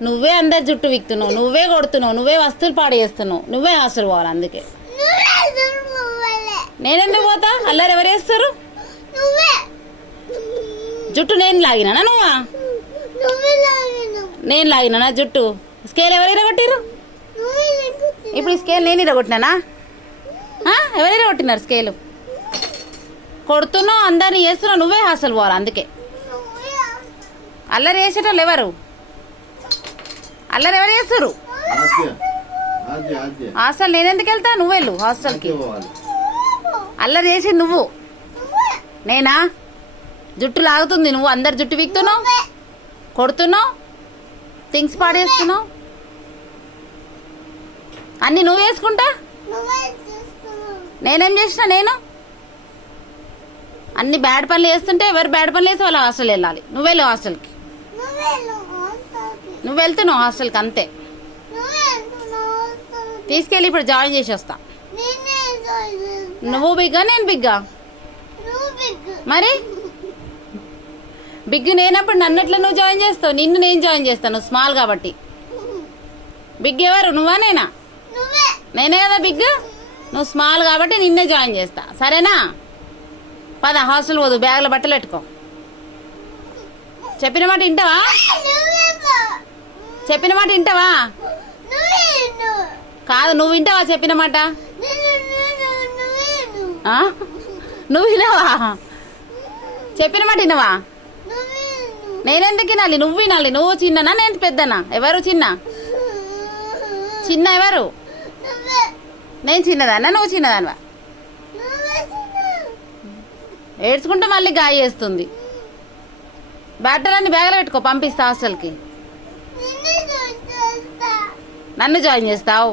నువ్వే అందరి జుట్టు విక్తున్నావు నువ్వే కొడుతున్నావు నువ్వే వస్తువులు పాడు చేస్తున్నావు నువ్వే హాస్టల్ పోవాలి. అందుకే. నేనెందుకు పోతా? అల్లరి ఎవరు వేస్తారు జుట్టు నేను లాగినా నువ్వా? లాగిన నేను లాగినా జుట్టు? స్కేల్ ఎవరు ఇరగొట్టిరు ఇప్పుడు స్కేల్ నేను ఇరగొట్టినానా? ఎవరు ఇరగొట్టినారు స్కేలు? కొడుతున్నావు అందరిని చేస్తున్నావు నువ్వే హాస్టల్ పోవాలి అందుకే. అల్లరి చేసేటోళ్ళు ఎవరు? అల్లరి ఎవరు చేస్తారు? హాస్టల్ నేను ఎందుకు వెళ్తా? నువ్వు వెళ్ళు హాస్టల్కి. అల్లరి చేసి నువ్వు. నేనా? జుట్టు లాగుతుంది నువ్వు. అందరు జుట్టు వీక్తున్నావు? కొడుతున్నావు? థింగ్స్ పాడేస్తున్నావు? అన్నీ నువ్వు వేసుకుంటా? నేనేం చేసిన నేను? అన్ని బ్యాడ్ పనులు చేస్తుంటే ఎవరు బ్యాడ్ పనులు చేస్తే వాళ్ళు హాస్టల్ వెళ్ళాలి. నువ్వు వెళ్ళు హాస్టల్కి. నువ్వే వెళ్తున్నావు హాస్టల్కి అంతే. తీసుకెళ్ళి ఇప్పుడు జాయిన్ చేసి వస్తా. నువ్వు బిగ్గా నేను బిగ్గా? మరి? బిగ్ నేనప్పుడు నన్నట్లు నువ్వు జాయిన్ చేస్తావు? నిన్ను నేను జాయిన్ చేస్తాను నువ్వు స్మాల్ కాబట్టి. బిగ్ ఎవరు? నువ్వా నేనా? నేనే కదా బిగ్ నువ్వు స్మాల్ కాబట్టి నిన్నే జాయిన్ చేస్తా. సరేనా? పద హాస్టల్ పోదు బ్యాగ్లో బట్టలు పెట్టుకో. చెప్పిన మాట వింటావా. చెప్పిన మాట వింటావా? కాదు నువ్వు వింటావా చెప్పిన మాట? నువ్వు వినవా? చెప్పిన మాట వినవా? నువ్వు నేనెందుకు వినాలి? నువ్వు వినాలి. నువ్వు చిన్ననా? నేను పెద్దనా? ఎవరు చిన్న? చిన్న ఎవరు? నేను చిన్నదానా? నువ్వు చిన్నదానివా? ఏడ్చుకుంటే మళ్ళీ గాయ చేస్తుంది బట్టలన్నీ బ్యాగ్లో పెట్టుకో పంపిస్తా హాస్టల్కి. నన్ను జాయిన్ చేస్తావు